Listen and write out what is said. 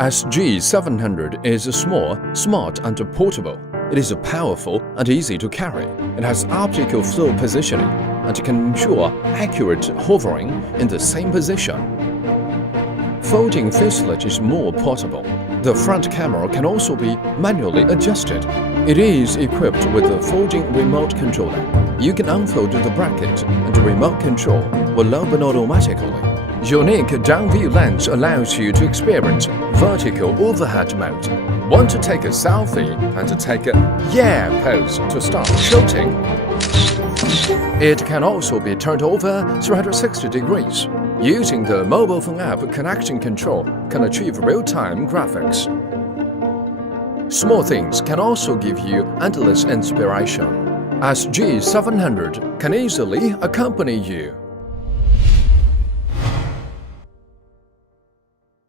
SG700 is small, smart and portable. It is powerful and easy to carry. It has optical flow positioning and can ensure accurate hovering in the same position. Folding fuselage is more portable. The front camera can also be manually adjusted. It is equipped with a folding remote controller. You can unfold the bracket and the remote control will open automatically. Unique down-view lens allows you to experience vertical overhead mode. Want to take a selfie and take a yeah pose to start shooting? It can also be turned over 360 degrees. Using the mobile phone app, connection control can achieve real-time graphics. Small things can also give you endless inspiration. SG700 can easily accompany you.